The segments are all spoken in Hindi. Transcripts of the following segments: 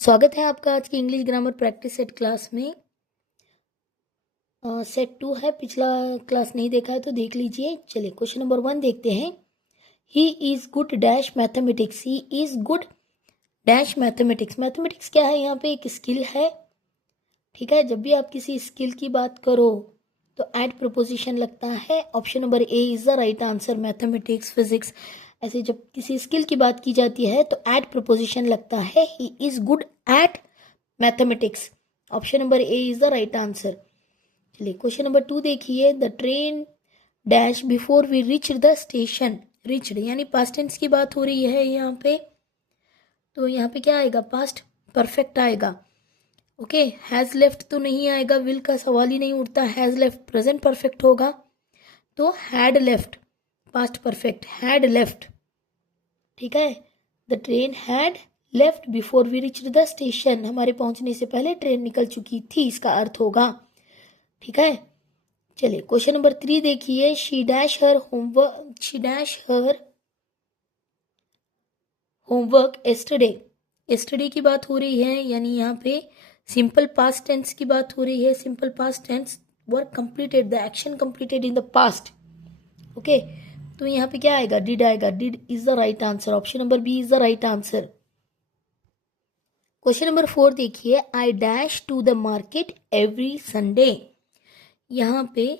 स्वागत है आपका आज की English grammar practice set class में। सेट 2 है, पिछला क्लास नहीं देखा है तो देख लीजिए। चलिए क्वेश्चन नंबर 1 देखते हैं। ही is good dash mathematics. He is good dash mathematics. Mathematics क्या है? यहाँ पे एक स्किल है। ठीक है, जब भी आप किसी स्किल की बात करो तो ऐड प्रपोजिशन लगता है। Option number A is the right answer. Mathematics, physics, ऐसे जब किसी स्किल की बात की जाती है तो ऐड प्रपोजिशन लगता है। He is good at mathematics. Option number A is the right answer. चलिए क्वेश्चन नंबर 2 देखिए। The train dash before we reach the station. Reached यानी पास्ट टेंस की बात हो रही है यहाँ पे, तो यहाँ पे क्या आएगा? पास्ट परफेक्ट आएगा। ओके, हैज़ लेफ्ट तो नहीं आएगा, विल का सवाल ही नहीं उठता। हैज़ लेफ्ट प्रेजेंट परफेक्ट होगा, तो had left past perfect, had left. ठीक है, the train had left before we reach the station. हमारे पहुंचने से पहले ट्रेन निकल चुकी थी, इसका अर्थ होगा। ठीक है, चलिए क्वेश्चन नंबर 3 देखिए। She dash her homework. She dash her homework yesterday. Yesterday की बात हो रही है, यानी यहाँ पे सिंपल पास्ट टेंस की बात हो रही है। Simple past tense, work completed, the action completed in the past. Okay, तो यहाँ पे क्या आएगा? डिड आएगा। Did is the right answer. Option number B is the right answer. Question number 4 देखिए। I dash to the market every Sunday. यहाँ पे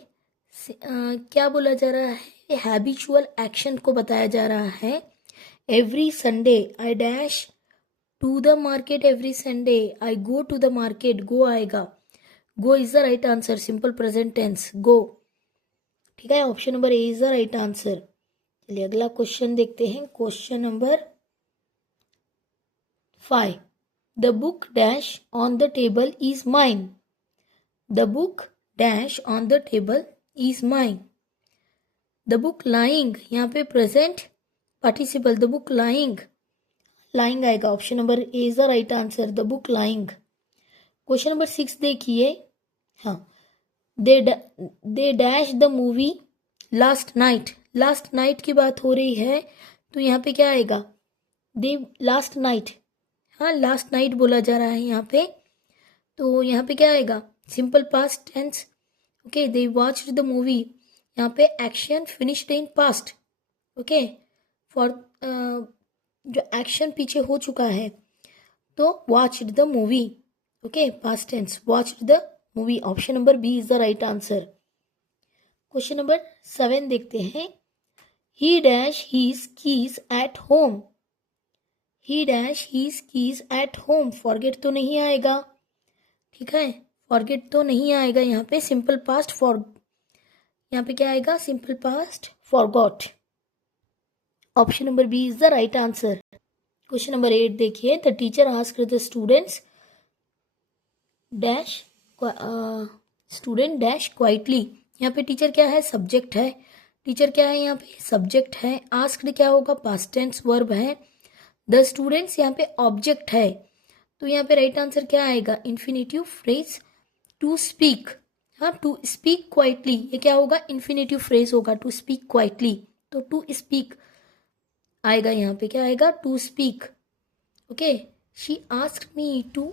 क्या बोला जा रहा है? हैबिचुअल एक्शन को बताया जा रहा है। Every Sunday I dash to the market every Sunday. I go to the market, go आएगा। Go is the right answer. Simple present tense, go. ठीक है, option number A is the right answer. चलिए अगला क्वेश्चन देखते हैं। Question number 5। The book dash on the table is mine. The book dash on the table is mine. The book lying, यहाँ पे present participle, the book lying, lying आएगा। Option number A is the right answer, the book lying. Question number 6 देखिए। हाँ, they dash the movie last night. Last night की बात हो रही है, तो यहाँ पे क्या आएगा? दे लास्ट नाइट। हाँ, लास्ट नाइट बोला जा रहा है यहाँ पे, तो यहाँ पे क्या आएगा? Simple past tense. Okay, they watched the movie, यहाँ पे action finished in past. Okay, for जो एक्शन पीछे हो चुका है, तो watched the movie. Okay, past tense, watched the movie. Option number B is the right answer. Question number 7 देखते हैं। He dash his keys at home. He dash his keys at home. Forget तो नहीं आएगा। ठीक है, फॉरगेट तो नहीं आएगा यहाँ पे। सिंपल पास्ट फॉर, यहाँ पे क्या आएगा? Simple past forgot. Option number B is the right answer. Question number 8 देखिए। The teacher asked the students dash student dash quietly. यहाँ पे टीचर क्या है? सब्जेक्ट है। टीचर क्या है यहाँ पे? सब्जेक्ट है। आस्क्ड क्या होगा? पास्ट टेंस वर्ब है। द स्टूडेंट्स यहाँ पे ऑब्जेक्ट है, तो यहाँ पे राइट आंसर क्या आएगा? Infinitive phrase to speak. हाँ, टू स्पीक क्वाइटली, ये क्या होगा? इन्फिनेटिव फ्रेज होगा, टू स्पीक क्वाइटली। तो टू स्पीक आएगा, यहाँ पे क्या आएगा? To speak. Okay, she asked me to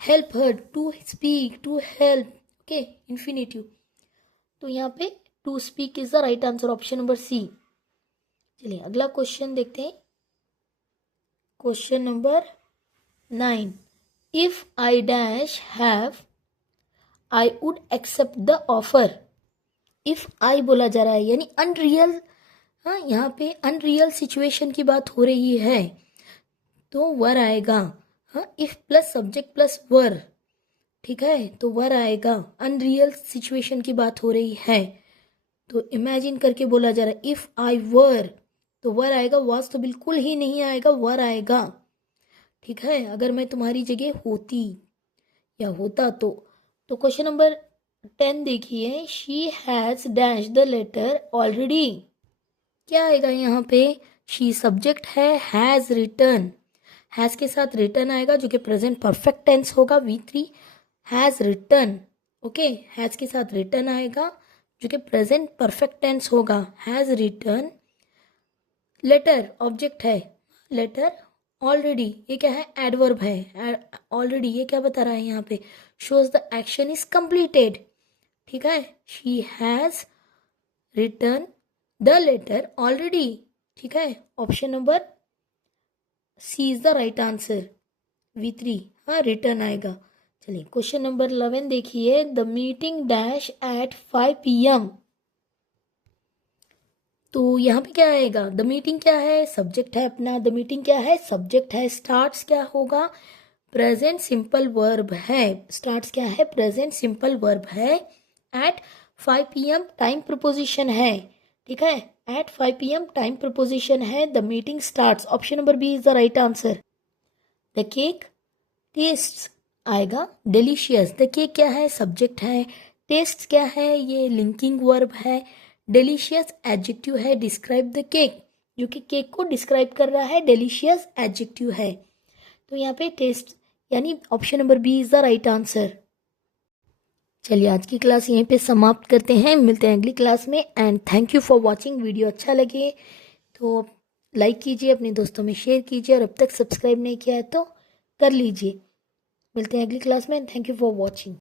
help her, to speak, to help. Okay, infinitive, तो यहाँ पे to speak is the right answer. Option number C. चलिए अगला क्वेश्चन देखते हैं। Question number 9। If I dash have, I would accept the offer. If I बोला जा रहा है, यानी अनरियल। हाँ, यहाँ पे अनरियल सिचुएशन की बात हो रही है, तो वर आएगा। हाँ, इफ प्लस सब्जेक्ट प्लस वर। ठीक है, तो वर आएगा। अनरियल सिचुएशन की बात हो रही है, तो इमेजिन करके बोला जा रहा है। इफ आई वर, तो वर आएगा। वॉज तो बिल्कुल ही नहीं आएगा, वर आएगा। ठीक है, अगर मैं तुम्हारी जगह होती या होता तो क्वेश्चन नंबर 10 देखिए। She has dash the letter already. क्या आएगा यहाँ पे? शी सब्जेक्ट है, हैज रिटर्न, हैज के साथ रिटर्न आएगा जो कि प्रेजेंट परफेक्ट टेंस होगा। V3 has return. Okay, has के साथ रिटर्न आएगा जो कि प्रेजेंट परफेक्ट टेंस होगा। Has return. लेटर ऑब्जेक्ट है, लेटर ऑलरेडी ये क्या है, एडवर्ब है। ऑलरेडी ये क्या बता रहा है यहाँ पे, shows the action is completed. ठीक है, she has return the letter already. ठीक है, option number C is the right answer, V3। हाँ, रिटर्न आएगा। चलिए क्वेश्चन नंबर 11 देखिए, the meeting dash at 5 PM। तो यहाँ पे क्या आएगा, द मीटिंग क्या है, सब्जेक्ट है अपना, द मीटिंग क्या है, सब्जेक्ट है। स्टार्ट्स क्या होगा, प्रेजेंट सिंपल वर्ब है। स्टार्ट्स क्या है, प्रेजेंट सिंपल वर्ब है। एट 5 PM टाइम प्रपोजिशन है। ठीक है, एट 5 PM टाइम प्रपोजिशन है। The meeting starts, option number B is the right answer. The cake taste आएगा डिलीशियस। द केक क्या है, सब्जेक्ट है। टेस्ट क्या है, ये लिंकिंग वर्ब है। डिलीशियस एडजेक्टिव है, डिस्क्राइब द केक, जो कि केक को डिस्क्राइब कर रहा है, डिलीशियस एडजेक्टिव है। तो यहाँ पे टेस्ट यानी option number B is the right answer. चलिए आज की क्लास यहीं पे समाप्त करते हैं, मिलते हैं अगली क्लास में। And thank you for watching. Video अच्छा लगे तो लाइक कीजिए, अपने दोस्तों में शेयर कीजिए, और अब तक सब्सक्राइब नहीं किया है तो कर लीजिए। मिलते हैं अगली क्लास में। Thank you for watching.